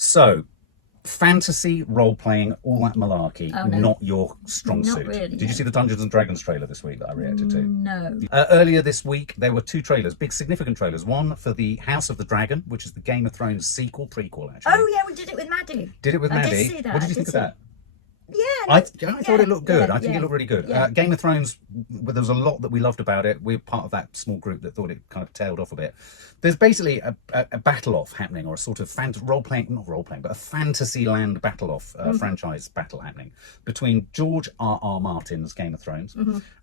So, fantasy, role-playing, all that malarkey, not your strong suit. Really, Did you see the Dungeons & Dragons trailer this week that I reacted to? No. Earlier this week, there were 2 trailers, big significant trailers. One for the House of the Dragon, which is the Game of Thrones prequel, actually. Oh, yeah, we did it with Maddie. Did it with Maddie? I did see that. What did you think of that? Yeah, I thought it looked good. I think it looked really good. Yeah. Game of Thrones, there was a lot that we loved about it. We're part of that small group that thought it kind of tailed off a bit. There's basically a battle-off happening, or a sort of role-playing, not role-playing, but a Fantasyland battle-off franchise battle happening between George R.R. Martin's Game of Thrones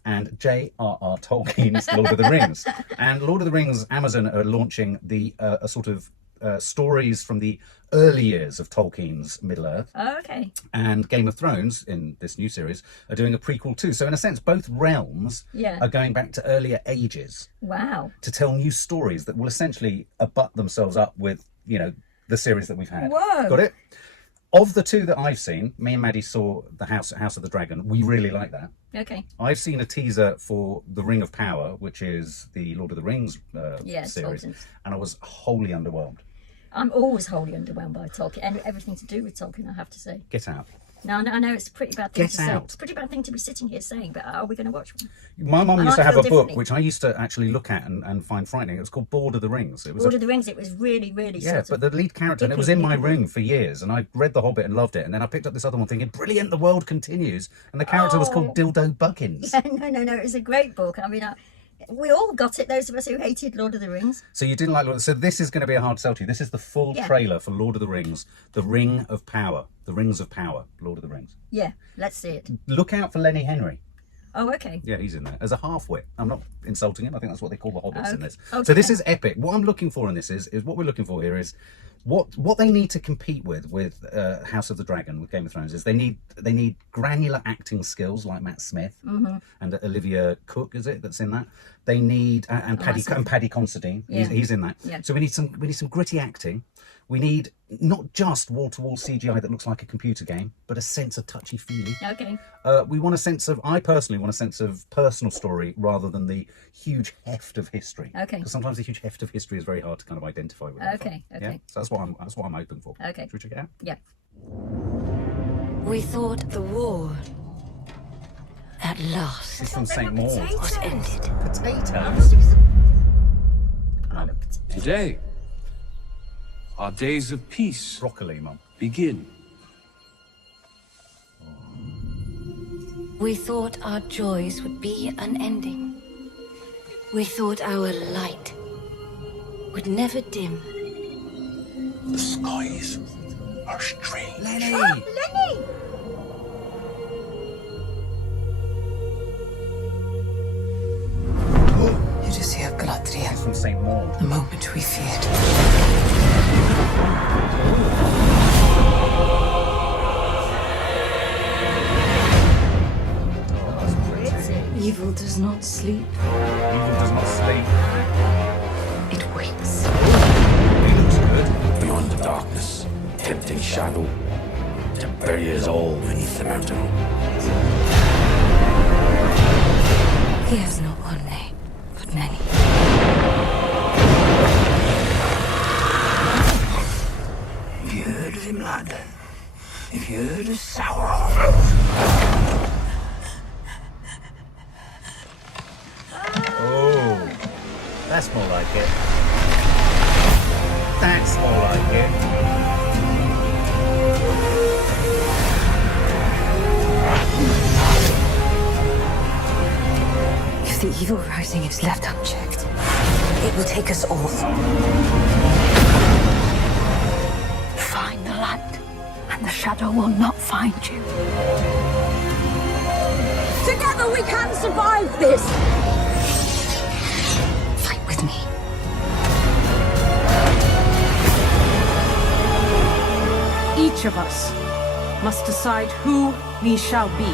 and J.R.R. Tolkien's Lord of the Rings. And Lord of the Rings, Amazon are launching a sort of stories from the early years of Tolkien's Middle-earth. Oh, okay. And Game of Thrones, in this new series, are doing a prequel too. So in a sense, both realms are going back to earlier ages. Wow. To tell new stories that will essentially abut themselves up with, you know, the series that we've had. Whoa. Got it? Of the 2 that I've seen, me and Maddie saw the House of the Dragon. We really like that. Okay. I've seen a teaser for The Ring of Power, which is the Lord of the Rings series, and I was wholly underwhelmed. I'm always wholly underwhelmed by Tolkien, and everything to do with Tolkien, I have to say. Get out. No, I know it's a pretty bad thing to say. Out. It's a pretty bad thing to be sitting here saying, but are we going to watch one? My mum used to have a book which I used to actually look at and find frightening. It was called Lord of the Rings. It was Lord of the Rings, it was really, really but the lead character, and it was in my room for years, and I read The Hobbit and loved it, and then I picked up this other one thinking, brilliant, the world continues, and the character was called Dildo Buggins. No, it was a great book. I mean, we all got it, those of us who hated Lord of the Rings. So you didn't like Lord. So this is going to be a hard sell to you. This is the full trailer for Lord of the Rings, The Ring of Power, The Rings of Power, Lord of the Rings. Yeah, let's see it. Look out for Lenny Henry. Oh, okay. Yeah, he's in there as a half-wit. I'm not insulting him. I think that's what they call the hobbits in this. Okay. So this is epic. What I'm looking for in this is what we're looking for here is what they need to compete with House of the Dragon, with Game of Thrones, is they need granular acting skills like Matt Smith and Olivia Cook, is it, that's in that? They need and Paddy Considine. Yeah. He's in that. Yeah. So we need some gritty acting. We need not just wall-to-wall CGI that looks like a computer game, but a sense of touchy-feely. Okay. We want a sense of, I personally want a sense of personal story rather than the huge heft of history. Okay. Because sometimes the huge heft of history is very hard to kind of identify with. Okay. Yeah? So that's what I'm open for. Okay. Should we check it out? Yeah. We thought the war at last This is from St. Maud. was ended. Potatoes. Today, our days of peace Broccoli, Mum. begin. We thought our joys would be unending. We thought our light would never dim. The skies are strange. Lenny! Lenny! Yürüsüyor Galadriel. This is from St. Maud. The moment we feared. Evil does not sleep. Evil does not sleep. It waits. He looks good. Beyond the darkness, tempting shadow, to bury us all beneath the mountain. He has not one name, but many. Have you heard of him, lad? Have you heard of Sauron? Oh, that's more like it. That's more like it. If the evil rising is left unchecked, it will take us all. Find the land, and the shadow will not find you. Together we can survive this! Fight with me. Each of us must decide who we shall be.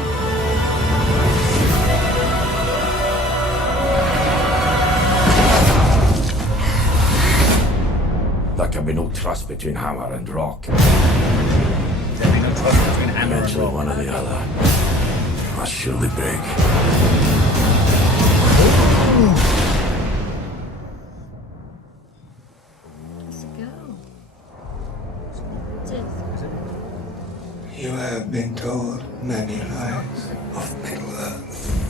There can be no trust between hammer and rock. There'll be no trust between hammer and Eventually, rock. one or the other must surely break. Let's go. You have been told many lies of Middle-earth.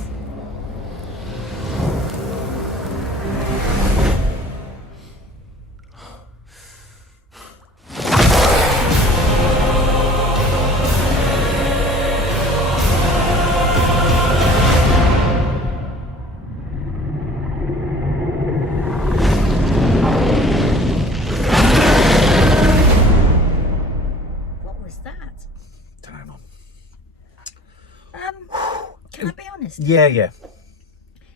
What was that? Don't know, Mum. Can I be honest? Yeah.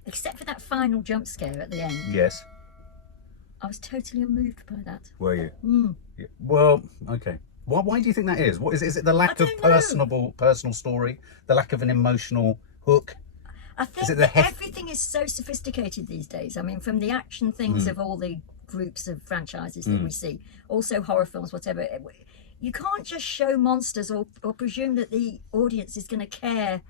Except for that final jump scare at the end, Yes. I was totally unmoved by that. Were you? Yeah. Well, okay. Why do you think that is? What is it? The lack of don't know. personal story, the lack of an emotional hook? I think it the that heft- everything is so sophisticated these days. I mean, from the action things of all the groups of franchises that we see, also horror films, whatever. You can't just show monsters or presume that the audience is going to care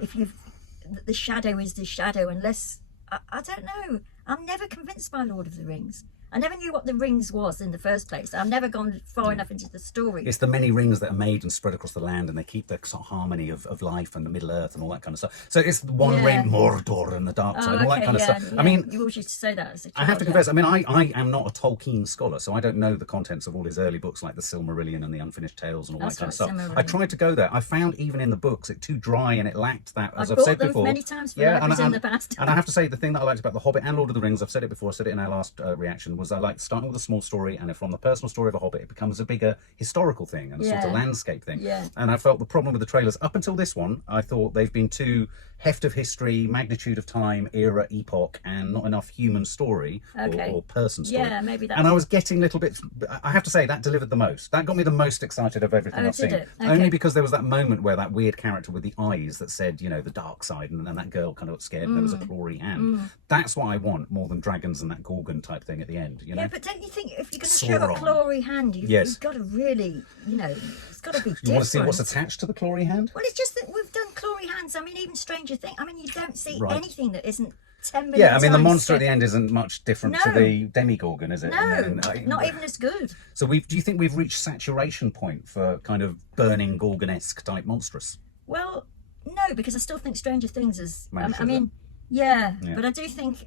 if that the shadow is the shadow, unless I don't know. I'm never convinced by Lord of the Rings. I never knew what the rings was in the first place. I've never gone far enough into the story. It's the many rings that are made and spread across the land, and they keep the sort of harmony of life and the Middle Earth and all that kind of stuff. So it's one ring, Mordor, and the dark side, all that kind of stuff. I mean, you always used to say that as a child. I have to confess, I mean, I am not a Tolkien scholar, so I don't know the contents of all his early books like the Silmarillion and the Unfinished Tales and all That's that kind right, of stuff. Silmarillion. I tried to go there. I found even in the books it too dry and it lacked that, as I've I've bought said them before. many times for libraries in the past. And I have to say, the thing that I liked about The Hobbit and Lord of the Rings, I've said it before, I said it in our last reaction, was I liked starting with a small story, and from the personal story of a Hobbit, it becomes a bigger historical thing and a sort of landscape thing. Yeah. And I felt the problem with the trailers up until this one, I thought they've been too heft of history, magnitude of time, era, epoch, and not enough human story or person story. Yeah, maybe that's And I was getting little bits. I have to say that delivered the most. That got me the most excited of everything I've did seen. it? Okay. Only because there was that moment where that weird character with the eyes that said, you know, the dark side, and then that girl kind of got scared and there was a clawy hand. That's what I want more than dragons and that Gorgon type thing at the end. You know. Yeah, but don't you think if you're going to show a Sauron. clawy hand, you've got to really, it's got to be different. You want to see what's attached to the clawy hand? Well, it's just that we've done clawy hands. I mean, even Stranger Things. I mean, you don't see Right. anything that isn't 10 minutes. Yeah, I mean, the monster at the end isn't much different to No. the Demigorgon, is it? No, not even as good. So do you think we've reached saturation point for kind of burning Gorgon-esque type monstrous? Well, no, because I still think Stranger Things is. Managed I with mean, Yeah. but I do think.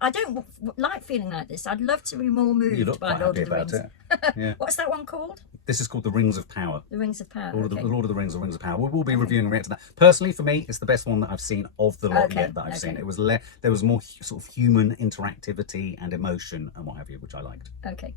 I don't like feeling like this. I'd love to be more You moved look by quite Lord happy of the about Rings. it. Yeah. What's that one called? This is called The Rings of Power. The Rings of Power. Lord okay. of the Rings, or Rings of Power. We will be reviewing and reacting to that. Personally, for me, it's the best one that I've seen of the lot Okay, yet that I've okay. seen. It was there was more sort of human interactivity and emotion and what have you, which I liked. Okay.